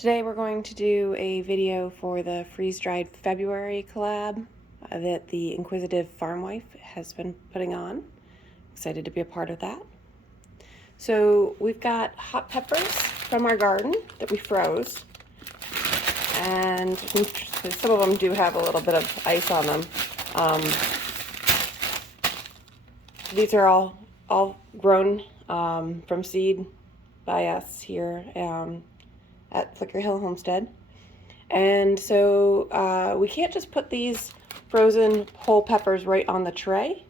Today we're going to do a video for the freeze-dried February collab that the Inquisitive Farm Wife has been putting on. Excited to be a part of that. So we've got hot peppers from our garden that we froze, and some of them do have a little bit of ice on them. These are all grown from seed by us here at Flicker Hill Homestead. And so we can't just put these frozen whole peppers right on the tray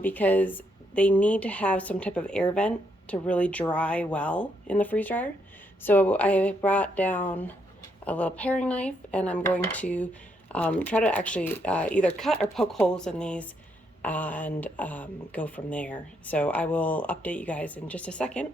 because they need to have some type of air vent to really dry well in the freeze dryer. So I brought down a little paring knife, and I'm going to try to actually either cut or poke holes in these and go from there. So I will update you guys in just a second.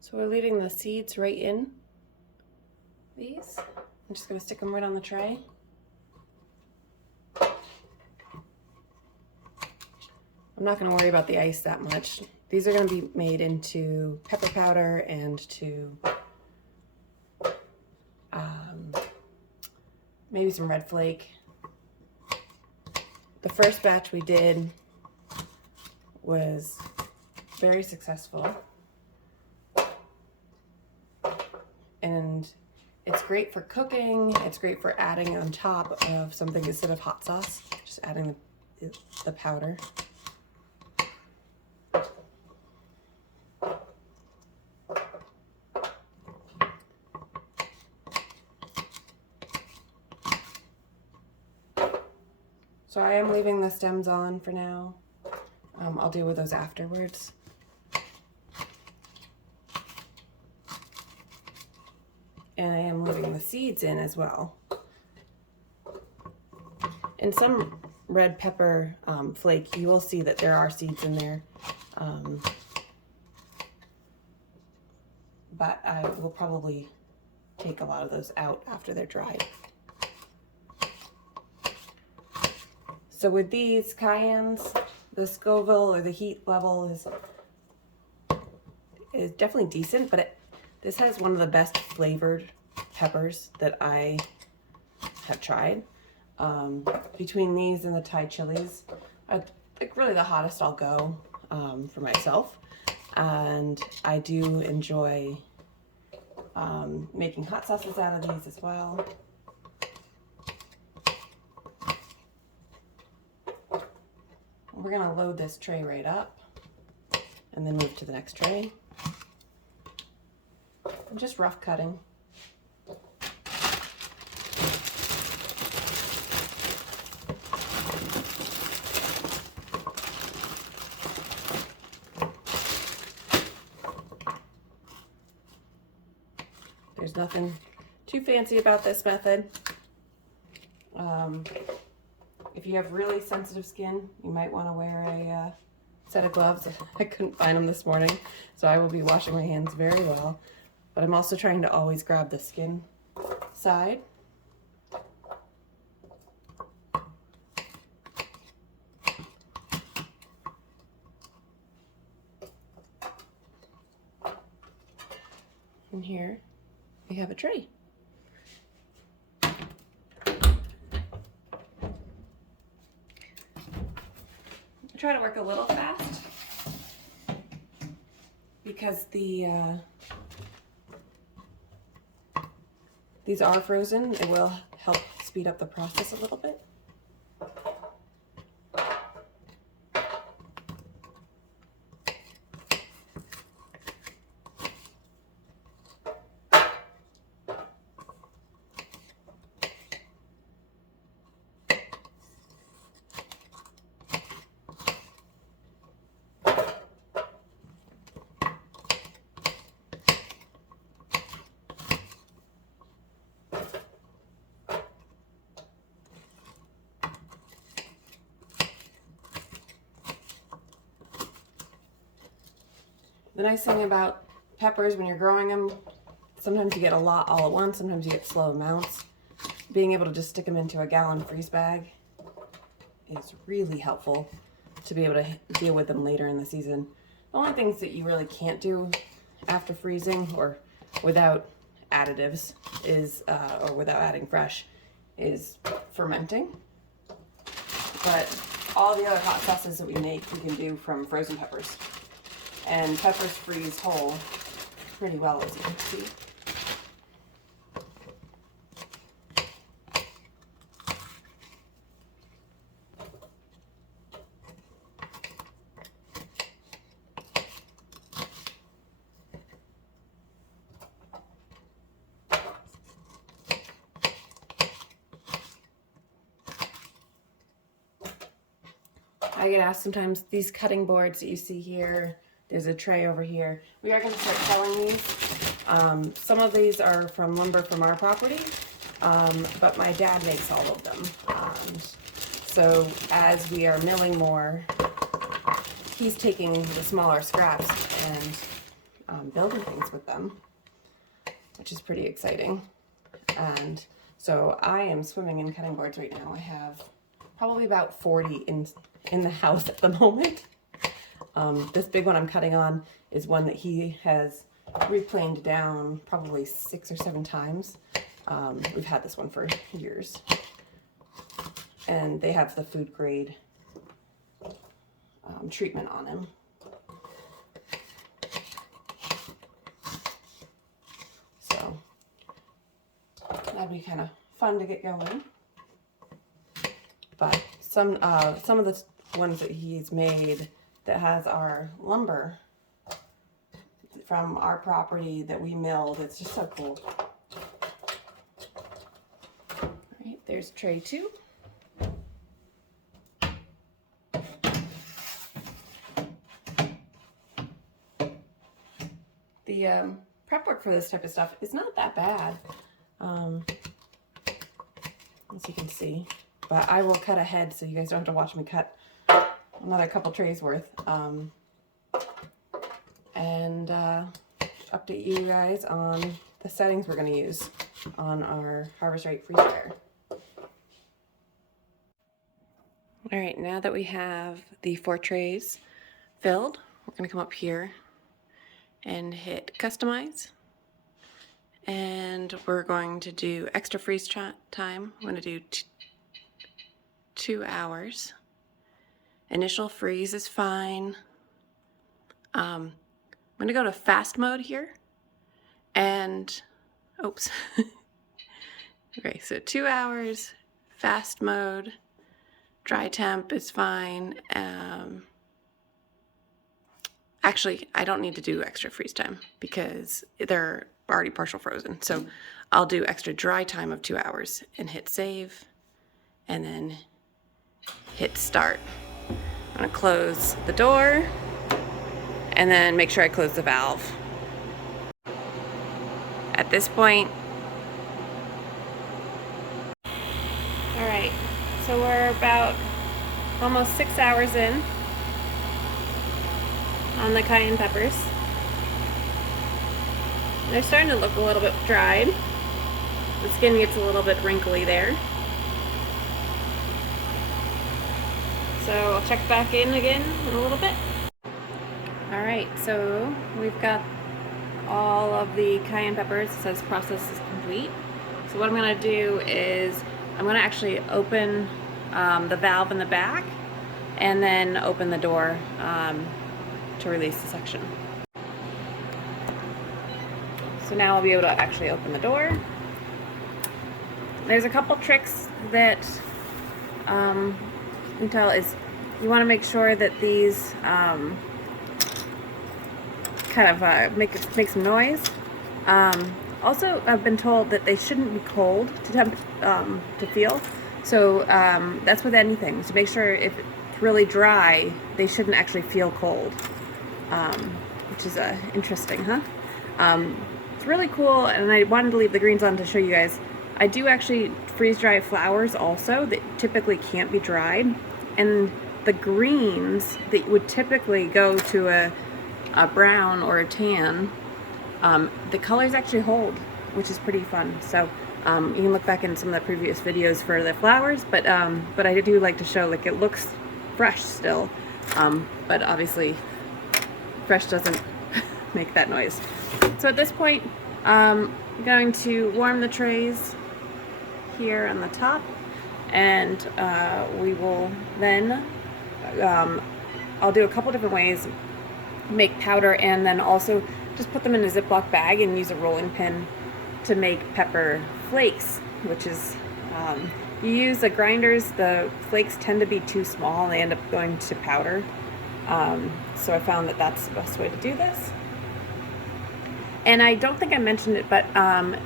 So we're leaving the seeds right in these. I'm just going to stick them right on the tray. I'm not going to worry about the ice that much. These are going to be made into pepper powder and to maybe some red flake. The first batch we did was very successful. And it's great for cooking. It's great for adding on top of something instead of hot sauce. Just adding the powder. So I am leaving the stems on for now. I'll deal with those afterwards. And I am leaving the seeds in as well. In some red pepper flake, you will see that there are seeds in there. But I will probably take a lot of those out after they're dried. So with these cayennes, the Scoville or the heat level is definitely decent, but this has one of the best flavored peppers that I have tried. Between these and the Thai chilies, I think really the hottest I'll go for myself. And I do enjoy making hot sauces out of these as well. We're gonna load this tray right up and then move to the next tray. I'm just rough cutting. There's nothing too fancy about this method. If you have really sensitive skin, you might want to wear a set of gloves. I couldn't find them this morning, so I will be washing my hands very well. But I'm also trying to always grab the skin side. And here we have a tray. I try to work a little fast because these are frozen. It will help speed up the process a little bit. The nice thing about peppers when you're growing them, sometimes you get a lot all at once, sometimes you get slow amounts. Being able to just stick them into a gallon freeze bag is really helpful to be able to deal with them later in the season. The only things that you really can't do after freezing or without additives is, or without adding fresh, is fermenting. But all the other hot sauces that we make, we can do from frozen peppers. And peppers freeze whole pretty well, as you can see. I get asked sometimes, these cutting boards that you see here, there's a tray over here. We are going to start selling these. Some of these are from lumber from our property, but my dad makes all of them. So as we are milling more, he's taking the smaller scraps and building things with them, which is pretty exciting. And so I am swimming in cutting boards right now. I have probably about 40 in the house at the moment. This big one I'm cutting on is one that he has replaned down probably 6 or 7 times. We've had this one for years. And they have the food grade treatment on him. So that'd be kind of fun to get going. But some of the ones that he's made that has our lumber from our property that we milled, it's just so cool. All right, there's tray 2. The prep work for this type of stuff is not that bad, as you can see. But I will cut ahead so you guys don't have to watch me cut another couple trays worth. And update you guys on the settings we're going to use on our Harvest Right freeze dryer. All right, now that we have the 4 trays filled, we're going to come up here and hit customize. And we're going to do extra freeze time. I'm going to do 2 hours. Initial freeze is fine. I'm going to go to fast mode here. And, oops. Okay, so 2 hours, fast mode, dry temp is fine. Actually, I don't need to do extra freeze time because they're already partial frozen. So I'll do extra dry time of 2 hours and hit save and then hit start. I'm going to close the door and then make sure I close the valve. At this point, all right, so we're about almost 6 hours in on the cayenne peppers. They're starting to look a little bit dried. The skin gets a little bit wrinkly there. So I'll check back in again in a little bit. All right, so we've got all of the cayenne peppers. It says process is complete. So what I'm gonna do is I'm gonna actually open the valve in the back and then open the door to release the suction. So now I'll be able to actually open the door. There's a couple tricks that you can tell is you want to make sure that these kind of make some noise. Also, I've been told that they shouldn't be cold to feel. So that's with anything. So make sure if it's really dry, they shouldn't actually feel cold. Which is interesting, huh? It's really cool, and I wanted to leave the greens on to show you guys. I do actually freeze dry flowers also that typically can't be dried, and the greens that would typically go to a brown or a tan, the colors actually hold, which is pretty fun. So you can look back in some of the previous videos for the flowers, but I do like to show, like, it looks fresh still, but obviously fresh doesn't make that noise. So at this point, I'm going to warm the trays here on the top, and we will then, I'll do a couple different ways, make powder, and then also just put them in a Ziploc bag and use a rolling pin to make pepper flakes, which is, you use the grinders, the flakes tend to be too small and they end up going to powder. So I found that that's the best way to do this. And I don't think I mentioned it, but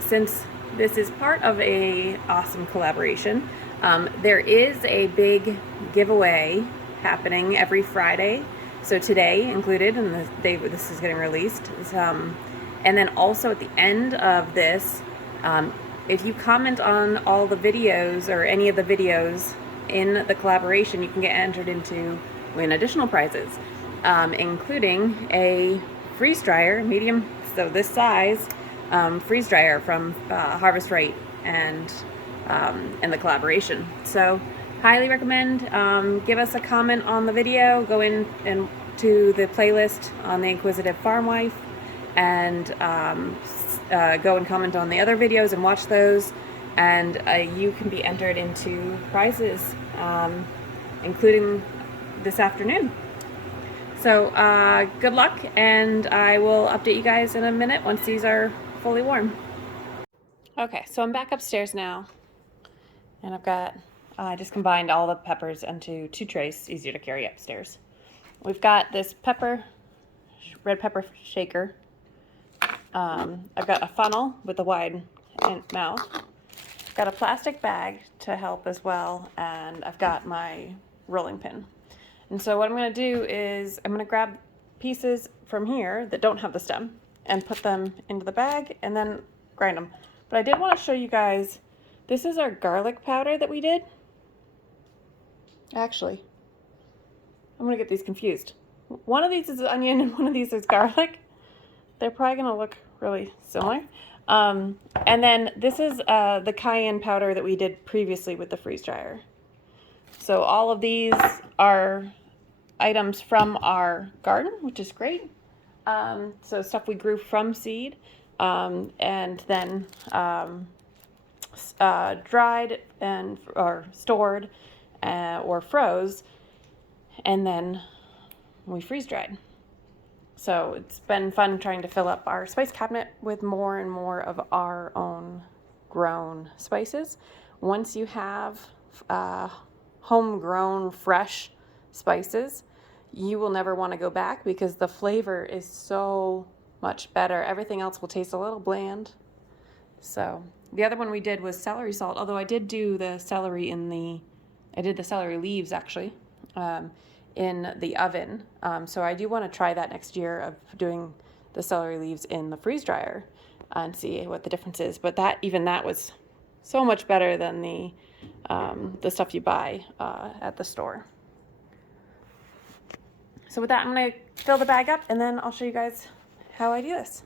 since this is part of a awesome collaboration, there is a big giveaway happening every Friday. So today included, and the day this is getting released. And then also at the end of this, if you comment on all the videos or any of the videos in the collaboration, you can get entered into win additional prizes, including a freeze dryer, medium, so this size, freeze dryer from Harvest Right and the collaboration. So highly recommend. Give us a comment on the video, go in and to the playlist on the Inquisitive Farm Wife, and go and comment on the other videos and watch those, and you can be entered into prizes, including this afternoon. So good luck, and I will update you guys in a minute once these are fully warm. Okay, so I'm back upstairs now, and I've got, I just combined all the peppers into 2 trays, easier to carry upstairs. We've got this red pepper shaker. I've got a funnel with a wide mouth. I've got a plastic bag to help as well, and I've got my rolling pin. And so what I'm going to do is I'm going to grab pieces from here that don't have the stem and put them into the bag and then grind them. But I did want to show you guys, this is our garlic powder that we did. Actually, I'm going to get these confused. One of these is onion and one of these is garlic. They're probably going to look really similar. And then this is the cayenne powder that we did previously with the freeze dryer. So all of these are items from our garden, which is great. So stuff we grew from seed, and then dried and or stored or froze, and then we freeze dried. So it's been fun trying to fill up our spice cabinet with more and more of our own grown spices. Once you have homegrown fresh spices, you will never want to go back because the flavor is so much better. Everything else will taste a little bland. So the other one we did was celery salt, although I did do the celery I did the celery leaves actually in the oven. So I do want to try that next year of doing the celery leaves in the freeze dryer and see what the difference is. But even that was so much better than the stuff you buy at the store. So with that, I'm going to fill the bag up and then I'll show you guys how I do this.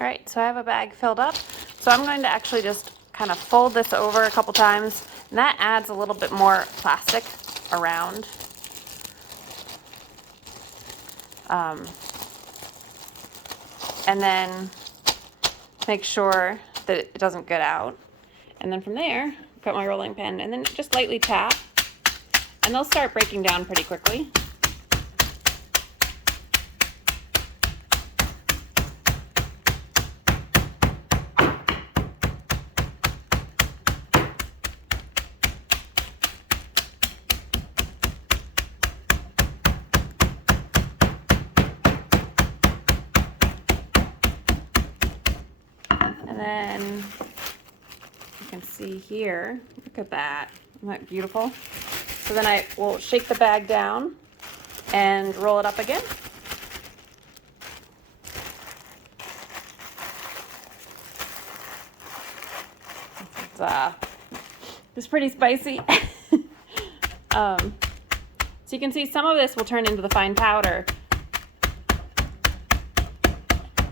All right, so I have a bag filled up. So I'm going to actually just kind of fold this over a couple times, and that adds a little bit more plastic around. And then make sure that it doesn't get out. And then from there, got my rolling pin, and then just lightly tap, and they'll start breaking down pretty quickly. And then you can see here, look at that, isn't that beautiful? So then I will shake the bag down and roll it up again. It's pretty spicy. So you can see some of this will turn into the fine powder,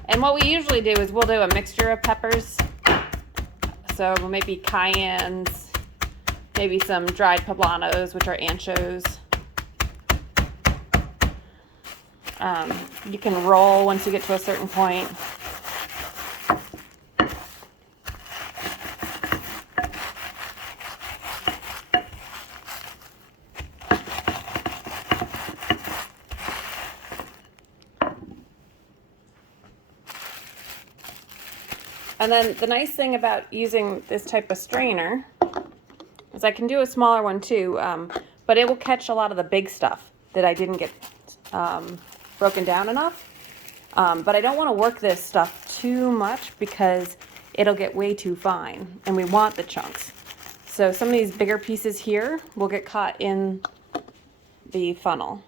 And what we usually do is we'll do a mixture of peppers. So maybe cayennes, maybe some dried poblanos, which are anchos. You can roll once you get to a certain point. And then the nice thing about using this type of strainer is I can do a smaller one too, but it will catch a lot of the big stuff that I didn't get broken down enough. But I don't want to work this stuff too much because it'll get way too fine, and we want the chunks. So some of these bigger pieces here will get caught in the funnel.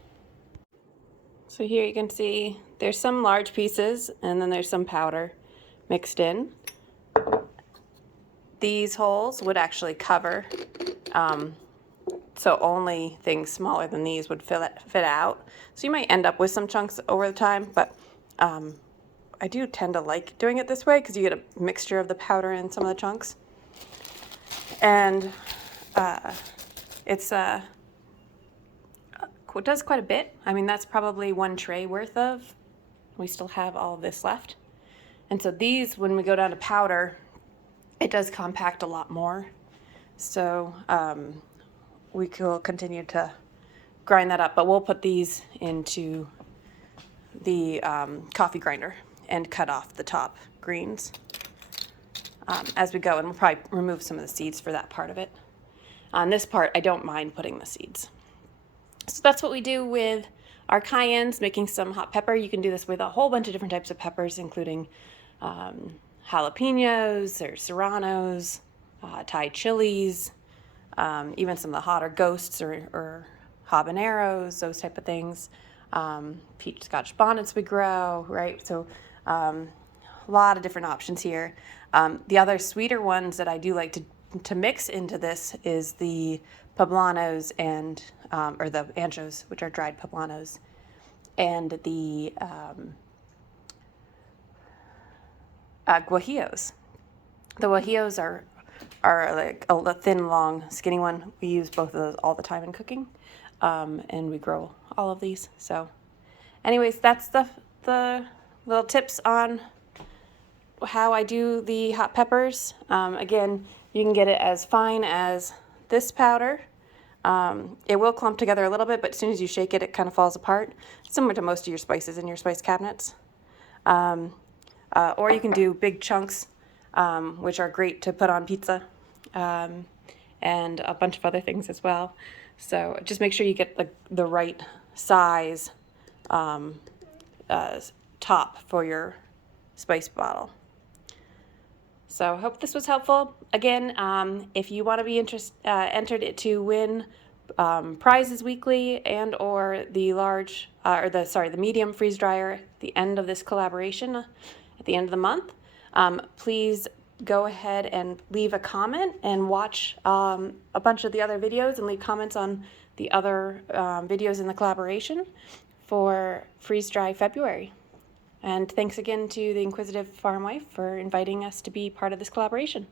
So here you can see there's some large pieces and then there's some powder mixed in. These holes would actually cover, so only things smaller than these would fit out. So you might end up with some chunks over the time, but I do tend to like doing it this way because you get a mixture of the powder and some of the chunks. And it does quite a bit. I mean, that's probably one tray worth of. We still have all of this left. And so these, when we go down to powder, it does compact a lot more. So we will continue to grind that up, but we'll put these into the coffee grinder and cut off the top greens as we go, and we'll probably remove some of the seeds for that part of it. On this part, I don't mind putting the seeds. So that's what we do with our cayennes, making some hot pepper. You can do this with a whole bunch of different types of peppers, including jalapenos or serranos, Thai chilies, even some of the hotter ghosts or habaneros, those type of things. Peach Scotch bonnets we grow, right? So a lot of different options here. The other sweeter ones that I do like to mix into this is the poblanos and or the anchos, which are dried poblanos, and the guajillos. The guajillos are like a thin, long, skinny one. We use both of those all the time in cooking, and we grow all of these. So anyways, that's the little tips on how I do the hot peppers. Again, you can get it as fine as this powder. It will clump together a little bit, but as soon as you shake it, it kind of falls apart, similar to most of your spices in your spice cabinets. Or you can do big chunks, which are great to put on pizza, and a bunch of other things as well. So just make sure you get the right size top for your spice bottle. So I hope this was helpful. Again, if you want to be entered to win prizes weekly and or the the medium freeze dryer at the end of this collaboration at the end of the month, please go ahead and leave a comment and watch a bunch of the other videos and leave comments on the other videos in the collaboration for Freeze Dry February. And thanks again to the Inquisitive Farm Wife for inviting us to be part of this collaboration.